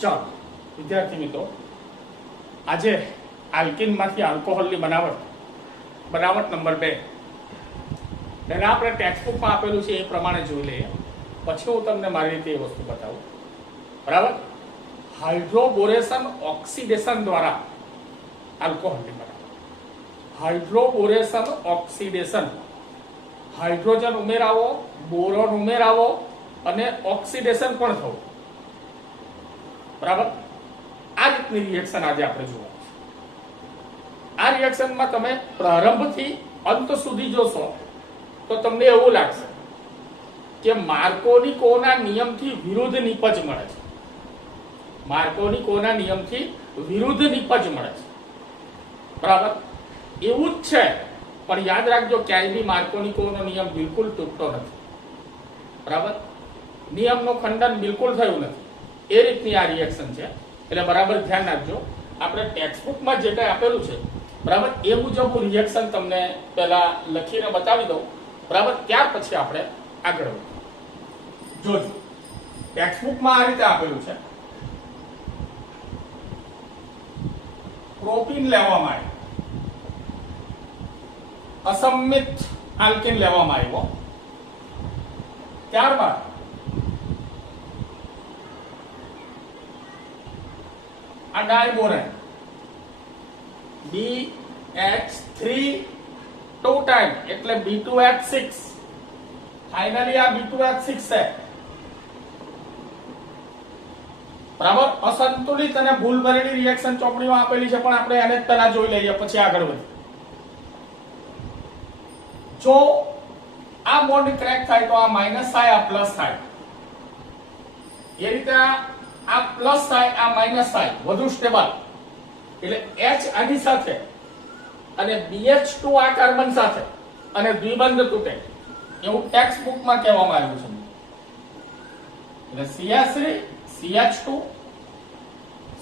ચાલો વિદ્યાર્થી મિત્રો, આજે આલ્કિનમાંથી આલ્કોહોલની બનાવટ નંબર 2 પહેલા આપણે ટેક્સ્ટબુકમાં આપેલું છે એ પ્રમાણે જોઈ લઈએ, પછી હું તમને મારી રીતે એ વસ્તુ બતાવું. બરાબર. હાઇડ્રોબોરેશન ઓક્સિડેશન દ્વારા આલ્કોહોલની બનાવટ. હાઇડ્રોબોરેશન ઓક્સિડેશન, હાઇડ્રોજન ઉમેરાવો, બોરોન ઉમેરાવો અને ઓક્સિડેશન પણ થવું. બરાબર. આ રીતની રિએક્શન આજે આપણે જોવા. આ રિએક્શનમાં તમે પ્રારંભથી અંત સુધી જોશો તો તમને એવું લાગશે કે માર્કોનિકોના નિયમથી વિરુદ્ધ નિપજ મળે છે. માર્કોનિકોના નિયમથી વિરુદ્ધ નિપજ મળે છે. બરાબર. એવું જ છે, પણ યાદ રાખજો ક્યાંય બી માર્કોનિકોનો નિયમ બિલકુલ તૂટતો નથી. બરાબર. નિયમનું ખંડન બિલકુલ થયું નથી. એ રીતની આ રિએક્શન છે, એટલે બરાબર ધ્યાન રાખજો. આપણે ટેક્સ્ટબુકમાં જે કંઈ આપેલું છે બરાબર એ મુજબ હું રિએક્શન તમને પહેલા લખીને બતાવી દઉં. બરાબર. ત્યાર પછી આપણે આગળ વધીએ. જોજો, ટેક્સ્ટબુકમાં આ રીતે આપેલું છે. પ્રોપીન લેવામાં આવ્યું, અસમિત આલ્કેન લેવામાં આવ્યો. ત્યારબાદ આ ડાયબોરેન BH3 2 ટાઈમ એટલે B2H6. ફાઇનલી આ B2H6 છે. બરાબર. અસંતુલિત અને ભૂલ ભરેલી રિએક્શન ચોપડીમાં આપેલી છે, પણ આપણે એને પહેલા જોઈ લઈએ પછી આગળ વધીએ. જો આ બોન્ડ ક્રેક થાય તો આ માઇનસ થાય, આ પ્લસ થાય. એ રીતે આ પ્લસ થાય, આ માઇનસ થાય, વધુ સ્ટેબલ. એટલે H આની સાથે અને BH2 આ કાર્બન સાથે અને દ્વિબંધ તૂટે એવું ટેક્સ્ટ બુકમાં કહેવામાં આવ્યું છે. એટલે CH3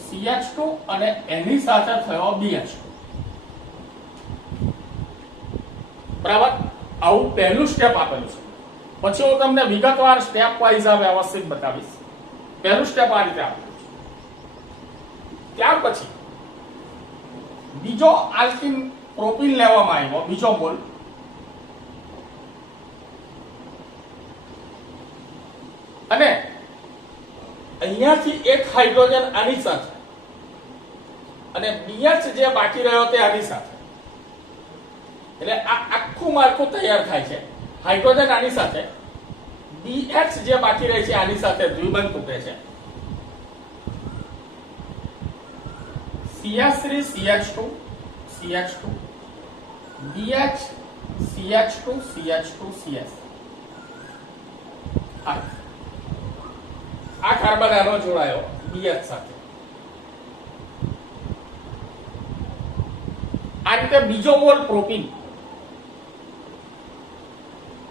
CH2 અને એની સાથે થયો BH2. બરાબર. આવું પહેલું સ્ટેપ આપેલું છે. પછી હું તમને વિગતવાર સ્ટેપ વાઇઝ આ વ્યવસ્થિત બતાવીશ. પહેલું સ્ટેપ આ રીતે આપેલું છે. ત્યાર પછી બીજો આલ્કિન પ્રોપીન લેવામાં આવ્યો, બીજો મોલ. અને અહીંયાથી એક હાઇડ્રોજન આની સાથે અને BH જે બાકી રહ્યો તે આની સાથે. એટલે આ આખું માળખું તૈયાર થાય છે. હાઇડ્રોજન આની સાથે, BH જે બાકી રહે છે આની સાથે દ્વિબંધ તૂટે છે. CH3 CH2 CH2 BH CH2 CH2 CH. આ કાર્બન આનો જોડાયો BH સાથે. આ રીતે બીજો મોલ પ્રોપીન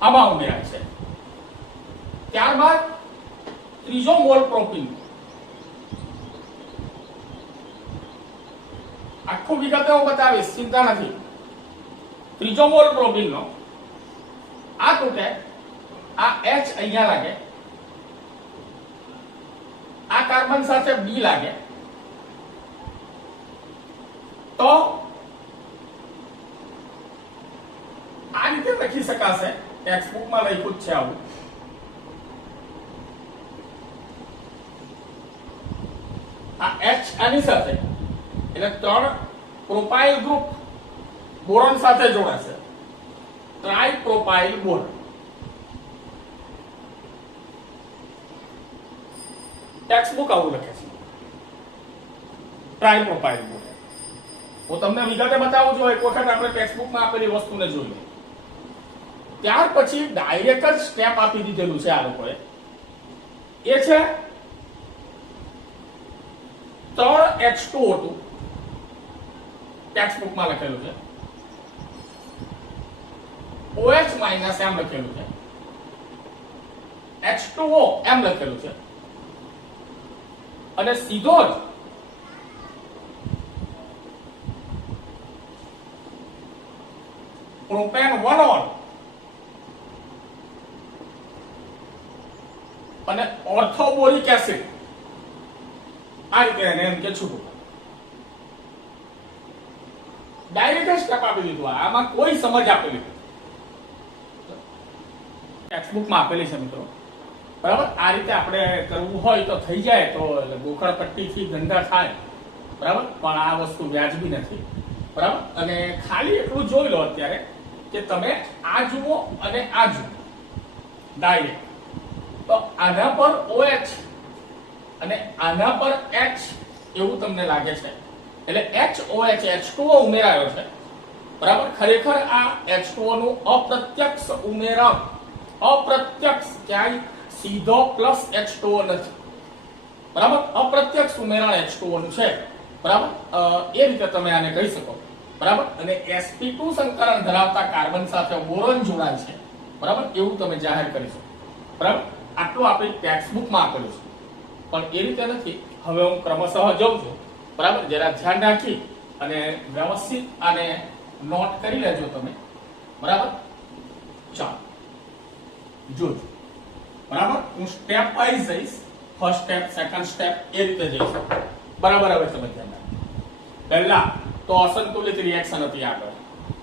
આમાં ઉમેરાય છે. ત્યારબાદ ત્રીજો મોલ પ્રોપીન. આખું વિગતે હું બતાવીશ, ચિંતા નથી. ત્રીજો મોલ પ્રોપીનનો આ તૂટે, આ H અહીંયા લાગે, આ કાર્બન સાથે B લાગે, તો આ રીતે લખી શકાશે. ટેક્સ્ટબુકમાં લખ્યું જ છે આવું. આ H આની સાથે એટલે 3 પ્રોપાઇલ ગ્રુપ બોરોન સાથે જોડાશે. ટ્રાઇપ્રોપાઇલ બોરોન. ટેક્સ્ટબુક આવું લખે છે, ટ્રાઇપ્રોપાઇલ બોરોન. હું તમને વિગતે બતાવું છું. એક વખત આપણે ટેક્સ્ટબુકમાં આપેલી વસ્તુને જોઈ લઈએ. ત્યાર પછી ડાયરેક્ટ જ સ્ટેપ આપી દીધેલું છે આ લોકોએ. એ છે 3H2O2. ટેક્સ્ટબુકમાં લખેલું છે. OH માઇનસ એમ લખેલું છે. H2O એમ લખેલું છે. અને સીધો જ પ્રોપેન 1 ઓન અને ઓર્થોબોરિક એસિડ આ રીતે એને એમ કે છૂટું ડાયરેક્ટ સ્ટેપ આપી દીધું. આમાં કોઈ સમજ આપેલી નથી, ટેક્સ્ટબુકમાં આપેલી છે મિત્રો. બરાબર, આ રીતે આપણે કરવું હોય તો થઈ જાય, તો ગોખણ પટ્ટીથી ધંધા થાય. બરાબર, પણ આ વસ્તુ વ્યાજબી નથી. બરાબર, અને ખાલી એટલું જોઈ લો અત્યારે કે તમે આ જુઓ અને આ જુઓ ડાયરેક્ટ, તો આના પર OH અને આના પર H એવું તમને લાગે છે, એટલે HOH H2O ઉમેરાયો છે. બરાબર, ખરેખર આ H2O નું અપ્રત્યક્ષ ઉમેરણ, અપ્રત્યક્ષ, ક્યાંય સીધો પ્લસ H2O નથી. બરાબર, અપ્રત્યક્ષ ઉમેરણ H2O નું છે. બરાબર, એ રીતે તમે આને કહી શકો. બરાબર, અને sp2 સંકરણ ધરાવતા કાર્બન સાથે બોરોન જોડાય છે. બરાબર, એવું તમે જાહેર કરી શકો. બરાબર, આટલું આપણી ટેક્સ્ટબુકમાં આપેલું છે, પણ એ રીતે નથી. હવે હું ક્રમશઃ જઉં છું. બરાબર, જરા ધ્યાન રાખી અને વ્યવસ્થિત આને નોટ કરી લેજો તમે. બરાબર, ચાલો જોજો. બરાબર, હું સ્ટેપ વાઇઝ જઈશ. ફર્સ્ટ સ્ટેપ, સેકન્ડ સ્ટેપ, એ રીતે જઈશ. બરાબર, હવે તમે ધ્યાન રાખો. પહેલા તો અસંતુલિત રિએક્શન હતી. આગળ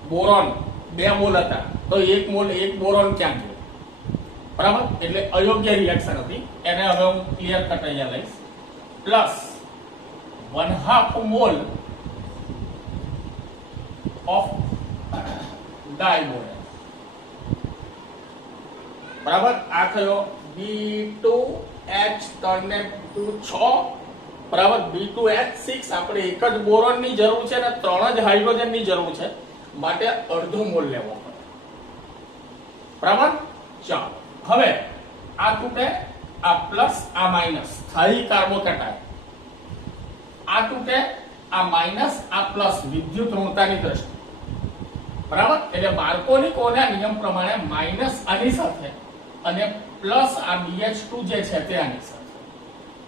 બોરોન 2 મોલ હતા, તો 1 મોલ 1 બોરોન ક્યાં ગયો? બરાબર, એટલે અયોગ્ય રિએક્શન હતી. એને હવે હું ક્લિયર કટ અહીંયા લઈશ. Plus 1/2 mall of ડાયબોરેન. બરાબર, આ થયો B2H 3 ને 6. બરાબર, B2H6. આપણે એક જ બોરોન ની જરૂર છે ને 3 જ હાઇડ્રોજન ની જરૂર છે, માટે અડધો મોલ લેવો પડે. બરાબર, ચાલો હવે આ તૂટે, આ પ્લસ આ માઇનસ, સ્થાયી કાર્બોકેટાયન. આ તૂટે, આ માઇનસ આ પ્લસ, વિદ્યુત ઋણતાની દ્રષ્ટિએ. બરાબર, એટલે માર્કોનિકોના નિયમ પ્રમાણે માઇનસ આની સાથે અને પ્લસ આ BH2 જે છે તે આની સાથે.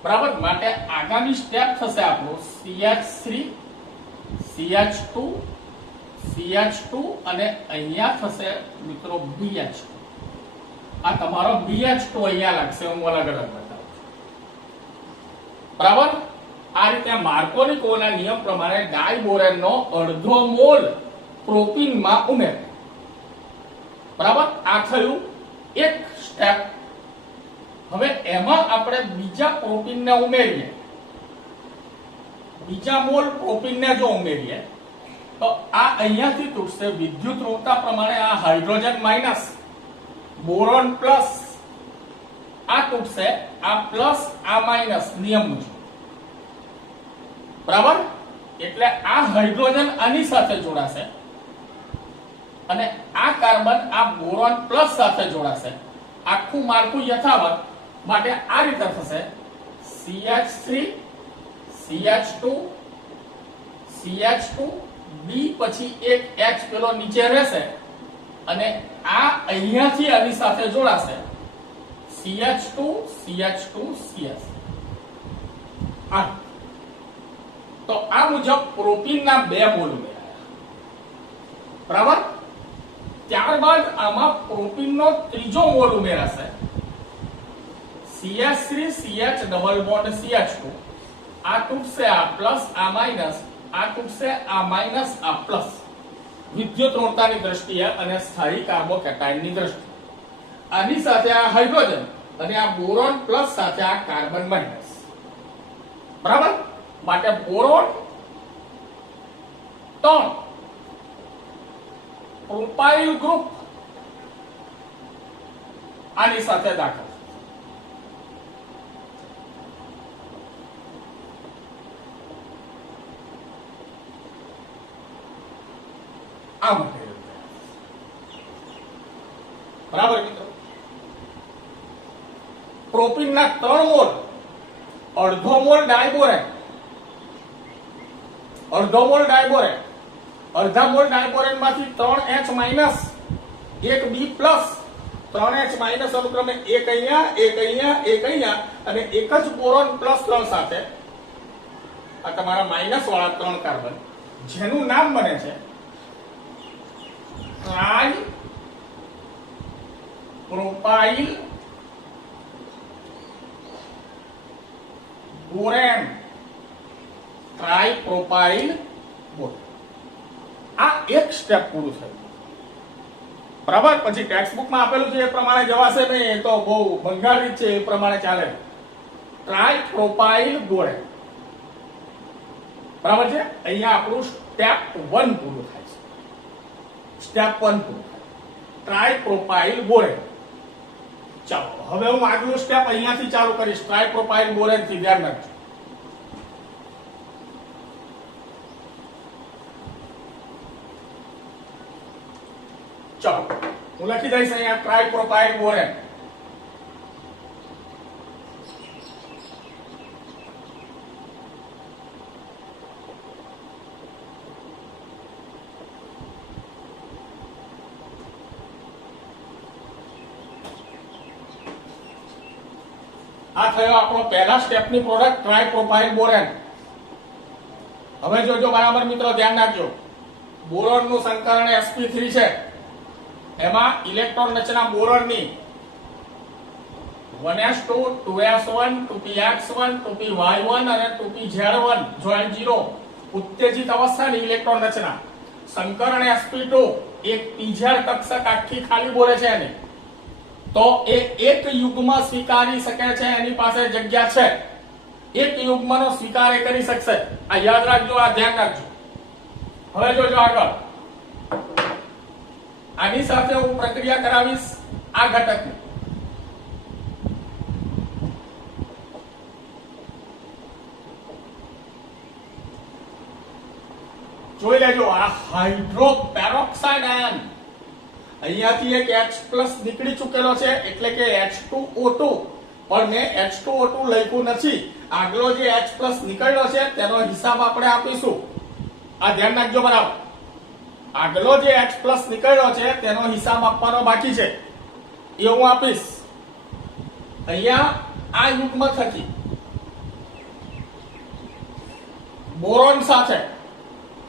બરાબર, માટે આગામી સ્ટેપ થશે આપણું CH3 CH2 CH2 અને અહીંયા થશે મિત્રો BH2. આ તમારો BH2 અહીંયા લાગશે, હું અલગ અલગ બતાવું છું. બરાબર, આ રીતે માર્કોનિકોના નિયમ પ્રમાણે ડાયબોરેનનો અડધો મોલ પ્રોપીનમાં ઉમેર. બરાબર, આ થયું એક સ્ટેપ. હવે એમાં આપણે બીજા પ્રોપીનને ઉમેરીએ. બીજા મોલ પ્રોપીનને જો ઉમેરીએ તો આ અહીંયાથી તૂટશે. વિદ્યુત ઋણતા પ્રમાણે આ હાઇડ્રોજન માઇનસ, બોરોન પ્લસ, આ તૂટશે. આ પ્લસ આ માઇનસ નિયમ મુજબ. બરાબર, એટલે આ હાઇડ્રોજન આની સાથે જોડાશે અને આ કાર્બન આ બોરોન પ્લસ સાથે જોડાશે. આખું માળખું યથાવત માટે આ રીતે થશે. CH3 CH2 CH2 B, પછી એક H પેલો નીચે રહેશે અને આ અહીંયાથી આની સાથે જોડાશે. CH2 CH2 CH. તો આ મુજબ પ્રોપીનના 2 મોલ ઉમેરાયા. બરાબર, ત્યારબાદ આમાં પ્રોપીનનો ત્રીજો મોલ ઉમેરાશે. CH3 CH double bond CH2. આ તૂટશે, આ પ્લસ આ માઇનસ, આ તૂટશે, આ માઇનસ આ પ્લસ, વિદ્યુત ઋણતાની દ્રષ્ટિએ અને સ્થાયી કાર્બોકેટાયનની દ્રષ્ટિએ. આની સાથે આ હાઇડ્રોજન અને આ બોરોન પ્લસ સાથે આ કાર્બન માઇનસ. બરાબર, માટે બોરોન 3 પ્રોપાઇલ ગ્રુપ આની સાથે દાખલ. આ મટીરીયલ. બરાબર મિત્રો, પ્રોપીનના 3 મોલ, અડધો મોલ ડાયબોરેન, અડધો મોલ ડાયબોરેન, અડધા મોલ ડાયબોરેન માંથી 3H minus 1B plus, 3H minus અનુક્રમે એક અહીંયા, એક અહીંયા, એક અહીંયા અને એક જ બોરોન પ્લસ 3 સાથે આ તમારા માઇનસ વાળા 3 કાર્બન, જેનું નામ બને છે ટ્રાઈ પ્રોપાઇલ બોરેન. ટ્રાયપ્રોપાઇલ બોરેન. આ એક સ્ટેપ પૂરું થયું. બરાબર. પછી ટેક્સ્ટ બુકમાં આપેલું છે એ પ્રમાણે જવાશે નહીં, એ તો બહુ ભંગાર રીત છે, એ પ્રમાણે ચાલે. ટ્રાયપ્રોપાઇલ બોરેન. બરાબર છે. અહીંયા આપણું સ્ટેપ 1 પૂરું થાય છે. સ્ટેપ 1 પૂરું થાય. ટ્રાયપ્રોપાઇલ બોરેન. ચાલો હવે હું આગલું સ્ટેપ અહીંયાથી ચાલુ કરીશ. ટ્રાયપ્રોપાઇલ બોરેન થી ધ્યાન રાખજો. ચાલો હું લખી દઈશ અહીંયા ટ્રાયપ્રોપાઇલ બોરેન. આ થયો આપણો પહેલા સ્ટેપની પ્રોડક્ટ ટ્રાયપ્રોપાઇલ બોરેન. હવે જોજો બરાબર મિત્રો, ધ્યાન રાખજો. બોરોનનું સંકરણ sp3 છે. એમાં ઇલેક્ટ્રોન રચના બોરોનની 1s2 2s1 2px1 2py1 અને 2pz1 જોઈન્ટ 0 ઉત્તેજિત અવસ્થાની ઇલેક્ટ્રોન રચના. સંકરણ sp2 એક pz કક્ષક આખી ખાલી બોલે છે એને, તો એ એક યુગ્મ સ્વીકારી શકે છે. એની પાસે જગ્યા છે, એક યુગ્મનો સ્વીકાર કરી શકશે. આ યાદ રાખજો, આ ધ્યાન રાખજો. હવે જોજો આગળ. આની સાથે હું પ્રક્રિયા કરાવીશ આ ઘટકની. જોઈ લેજો, આ હાઇડ્રોપેરોક્સાઇડ આયન અહીંયાથી એક H+ નીકળી ચૂકેલો છે, એટલે કે H2O2. પણ મેં H2O2 લખ્યું નથી. આગલો જે H+ નીકળ્યો છે તેનો હિસાબ આપણે આપીશું. આ ધ્યાન રાખજો બરાબર. આગલો જે H+ નીકળ્યો છે તેનો હિસાબ આપવાનો બાકી છે, એ હું આપીશ. અહીંયા આ યુગ્મ થકી બોરોન સાથે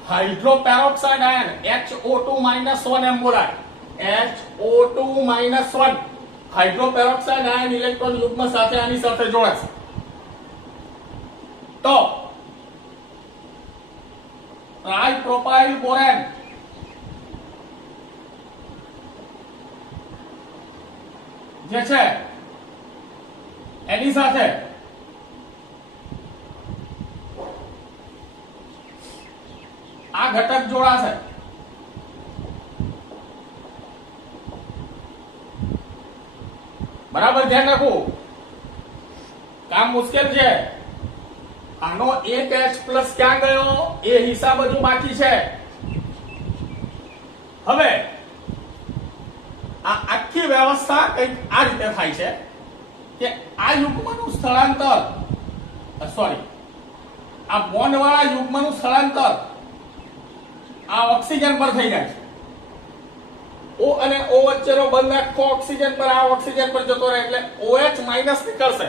હાઇડ્રોપેરોક્સાઇડ આયન HO2-1 એમ બોલાય. HO2-1 હાઇડ્રોપેરોક્સાઇડ આયન ઇલેક્ટ્રોન યુગ્મ સાથે આની સાથે જોડાશે. તો ટ્રાયપ્રોપાઇલ બોરેન જે છે એની સાથે આ ઘટક જોડાશે. બરાબર ધ્યાન રાખવું, કામ મુશ્કેલ છે. આનો એક H+ ક્યાં ગયો એ હિસાબ હજુ બાકી છે. હવે આ આખી વ્યવસ્થા કંઈક આ રીતે થાય છે કે આ યુગ્મનું સ્થળાંતર, આ બોન્ડ વાળા યુગ્મનું સ્થળાંતર આ ઓક્સિજન પર થઈ જાય છે. O અને O વચ્ચેનો બંધ આખો ઓક્સિજન પર, આ ઓક્સિજન પર જતો રહે એટલે OH- નીકળશે.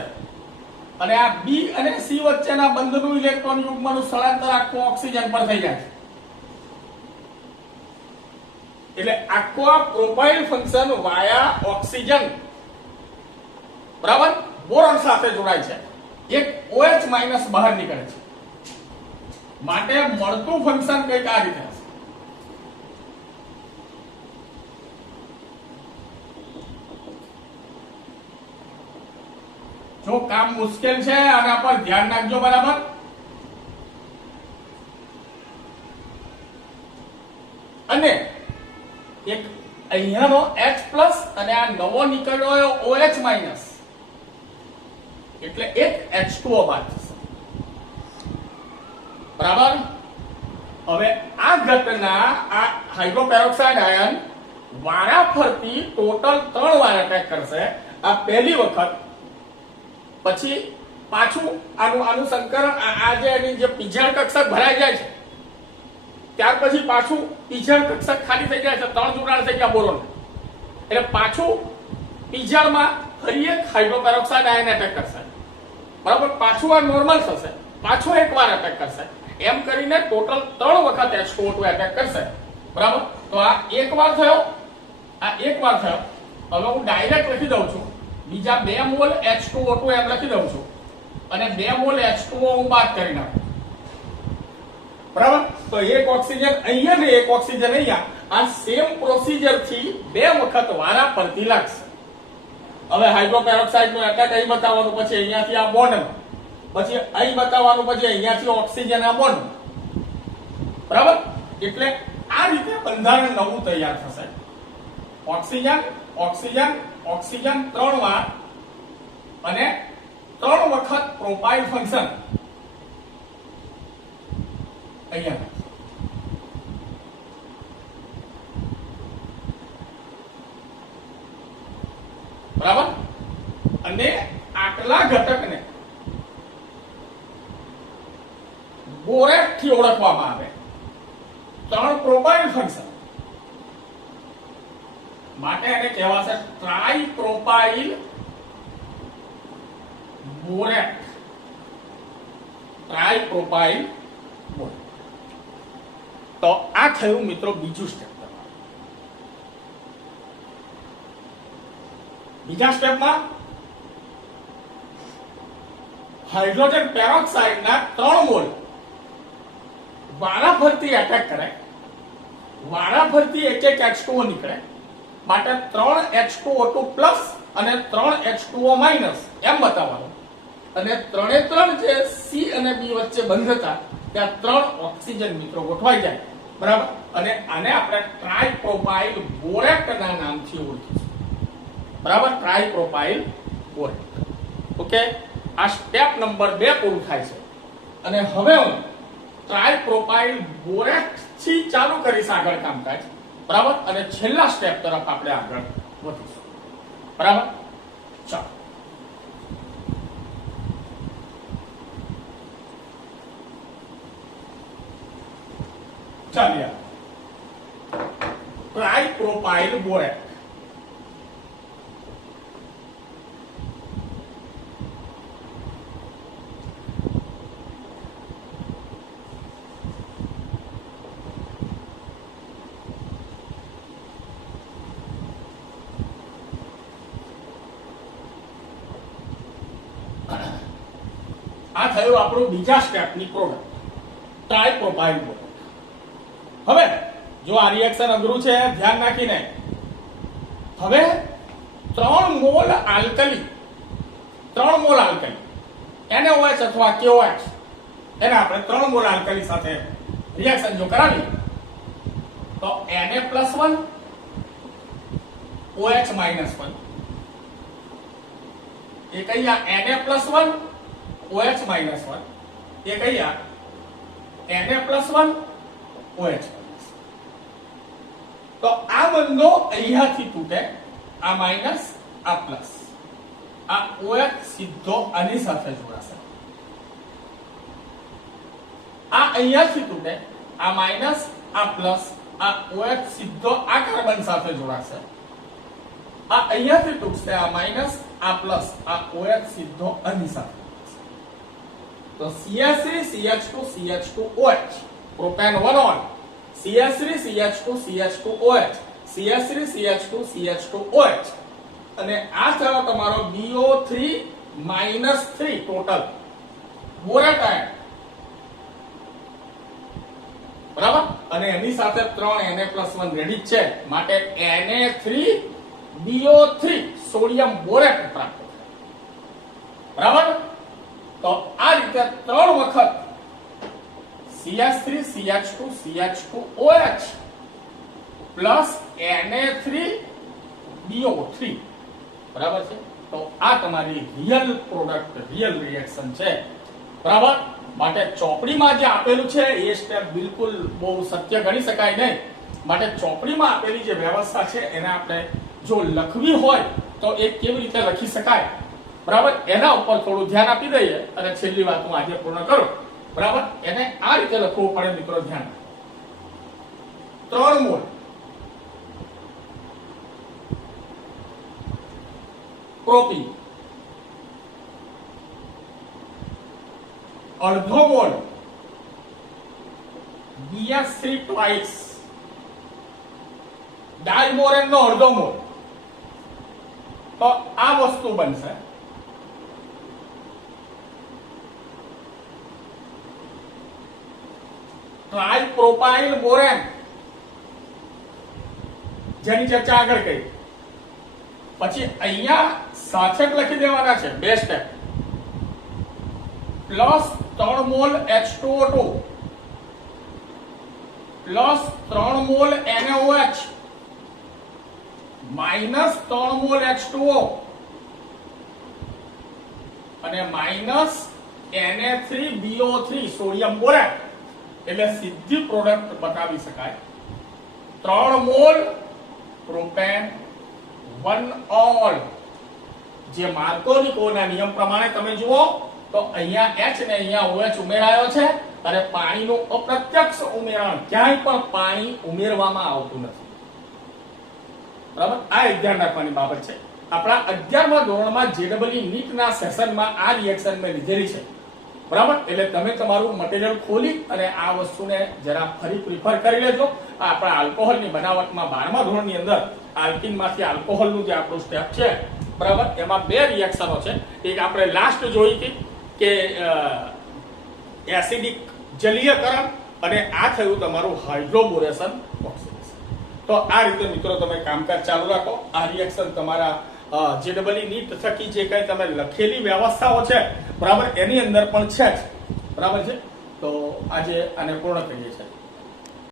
અને આ B અને C વચ્ચેના બંધનું ઇલેક્ટ્રોન યુગ્મનું સ્થળાંતર આખો ઓક્સિજન પર થઈ જાય છે. એટલે આખો આ પ્રોપાઇલ ફંક્શન વાયા ઓક્સિજન બરાબર બોરોન સાથે જોડાય છે. એક OH- બહાર નીકળે છે. માટે મળતું ફંક્શન કંઈક આ રીતે હશે. જો કામ મુશ્કેલ છે, આના પર ધ્યાન રાખજો બરાબર. અને એક અહીંયાનો H+ અને આ નવો નીકળ્યો OH-, એટલે એક H2O બાદ થશે. બરાબર. હવે આ ઘટના આ હાઇડ્રોપેરોક્સાઇડ આયન વારાફરતી ટોટલ 3 વાર એટેક કરશે. આ પહેલી વખત, પછી પાછું આનું સંકરણ આ જે એની જે પીઝાડ કક્ષક ભરાઈ જાય છે, ત્યાર પછી પાછું પીઝાડ કક્ષક ખાલી થઈ જાય છે. 3 જોડાણ થઈ ગયા બોરોન, એટલે પાછું પીઝાડમાં ફરી એક હાઇડ્રોપેરોક્સાઇડ આયન એટેક કરશે. બરાબર. પાછું આ નોર્મલ થશે, પાછો એક વાર એટેક કરશે. એમ કરીને ટોટલ 3 વખત H2O2 એટેક કરશે. બરાબર. તો આ એક વાર થયો, આ એક વાર થયો. હવે હું ડાયરેક્ટ લખી દઉં છું, બીજા 2 મોલ H2O2 એમ લખી દઉં છું, અને 2 મોલ H2O હું બાદ કરી નાખું. બરાબર. તો એક ઓક્સિજન અહીંયા ને એક ઓક્સિજન અહીંયા, આ સેમ પ્રોસીજર થી બે વખત વારા ફરતી લાગશે. હવે હાઇડ્રોપેરોક્સાઇડ નું એટેક અહીં બતાવવાનું, પછી અહીંયાથી આ બોન્ડ, પછી અહીં બતાવવાનું, પછી અહીંયાથી ઓક્સિજન આ બોન્ડ. બરાબર. એટલે આ રીતે બંધારણ નવું તૈયાર થશે. ઓક્સિજન ઓક્સિજન ઓક્સિજન 3 વાર અને 3 વખત પ્રોપાઇલ ફંક્શન અહીંયા. બરાબર. અને આટલા ઘટકને બોરેટ થી ઓળખવામાં આવે. 3 પ્રોપાઇલ ફંક્શન માટે એને કહેવાશે ટ્રાઇપ્રોપાઇલ બોરેટ. ટ્રાઇપ્રોપાઇલ બોરેટ. તો આ થયું મિત્રો બીજું સ્ટેપ. બીજા સ્ટેપમાં હાઇડ્રોજન પેરોક્સાઇડના 3 મોલ વારાફરતી એટેક કરે, વારાફરતી એક H2O નીકળે, માટે 3 H2O2 પ્લસ અને 3 H2O માઇનસ એમ બતાવવાનું. અને 3 જે C અને B વચ્ચે બંધ હતા ત્યાં 3 ઓક્સિજન મિત્રો ગોઠવાઈ જાય. બરાબર. અને આને આપણે ટ્રાઇપ્રોપાઇલ બોરેટ ના નામથી ઓળખીશું. બરાબર. ટ્રાઇપ્રોપાઇલ બોરેટ. ઓકે. આ સ્ટેપ નંબર 2 પૂરું થાય છે. અને હવે હું ટ્રાઇપ્રોપાઇલ બોરેટ થી ચાલુ કરીશ આગળ કામકાજ. બરાબર. અને છેલ્લા સ્ટેપ તરફ આપણે આગળ વધીશું. બરાબર. ચાલો. ચાલ્યા. ટ્રાઇપ્રોપાઇલ બોરેટ. આ થયું આપણું બીજા સ્ટેપની પ્રોડક્ટ, ટ્રાઇપ્રોપાઇલ બોરેટ. હવે જો આ રિએક્શન અઘરું છે, ધ્યાન રાખીને. હવે 3 mall alkali, 3 mall alkali NaOH અથવા KOH, એને આપણે 3 મોલ આલ્કલી સાથે રિએક્શન જો કરાવીએ તો Na+1 OH-1, એક અહીંયા Na+1 OH-1, એક અહીંયા Na+1 OH. તો આ બંધો અહીંયાથી તૂટે, આ માઇનસ આ પ્લસ, આ OH સીધો આની સાથે જોડાશે. આ અહીંયાથી તૂટે, આ માઇનસ આ પ્લસ, આ OH સીધો આ કાર્બન સાથે જોડાશે. આ અહીંયાથી તૂટશે, આ માઇનસ આ પ્લસ, આ OH સીધો આની સાથે. તો CH3CH2CH2OH, propane 1 on, CH3CH2CH2OH, CH3CH2CH2OH, અને આ થયો તમારો BO3 -3 ટોટલ બોરેટ આયન. બરાબર. અને એની સાથે 3 Na+1 રેડી છે, માટે Na3BO3 સોડિયમ બોરેટ પ્રાપ્ત થાય. બરાબર. તો આ રીતે 3 વખત CH3CH2CH2OH પ્લસ Na3BO3. બરાબર છે. તો આ તમારી રિયલ પ્રોડક્ટ, રિયલ રિએક્શન છે. બરાબર. માટે ચોપડીમાં જે આપેલું છે એ સ્ટેપ બિલકુલ બહુ સત્ય ગણી શકાય નહીં. માટે ચોપડીમાં આપેલી જે વ્યવસ્થા છે એને આપણે જો લખવી હોય તો એ કેવી રીતે લખી શકાય, બરાબર, એના ઉપર થોડું ધ્યાન આપી દઈએ. અને છેલ્લી વાત હું આજે પૂર્ણ કરું. બરાબર. એને આ રીતે લખવું પડે મિત્રો, ધ્યાન. 3 મોલ પ્રોપીન, અડધો મોલ BS3 ટ્વાઇસ, ડાયમોરેન નો અડધો મોલ. તો આ વસ્તુ બનશે ટ્રાઇપ્રોપાઇલ બોરેન, જેની ચર્ચા આગળ કરી. પછી અહીંયા સાથે જ લખી દેવાના છે બે step. Plus 3 mall H2O2 plus 3 mall NaOH minus 3 mall H2O અને માઇનસ Na3BO3 સોડિયમ બોરેટ. એટલે સીધી પ્રોડક્ટ બતાવી શકાય. 3 મોલ પ્રોપેન 1 ઓલ. જે માર્કોનિકોના નિયમ પ્રમાણે તમે જુઓ તો અહીંયા H ને અહીંયા OH ઉમેરાયો છે અને પાણીનું અપ્રત્યક્ષ ઉમેરણ, ક્યાંય પણ પાણી ઉમેરવામાં આવતું નથી. બરાબર, આ એક ધ્યાન રાખવાની બાબત છે. આપણા 11મા ધોરણમાં JEE નીટના સેશનમાં આ રિએક્શન મેં લીધેલી છે. બરાબર, એટલે તમે તમારું મટીરિયલ ખોલી અને આ વસ્તુને જરા ફરી પ્રિફર કરી લેજો. આપણા આલ્કોહોલની બનાવટમાં 12મા ધોરણની અંદર આલ્કિનમાંથી આલ્કોહોલનું જે આપણું સ્ટેપ છે, બરાબર, એમાં બે રિએક્શનો છે. એક આપણે લાસ્ટ જોઈ હતી કે એસિડિક જલીયકરણ અને આ થયું તમારું હાઇડ્રોબોરેશન ઓક્સિડેશન. તો આ રીતે મિત્રો તમે કામકાજ ચાલુ રાખો. આ રિએક્શન તમારા JEE નીટ થકી જે કઈ તમે લખેલી વ્યવસ્થાઓ છે, બરાબર, એની અંદર પણ છે જ. બરાબર છે. તો આજે આને પૂર્ણ કરીએ છીએ.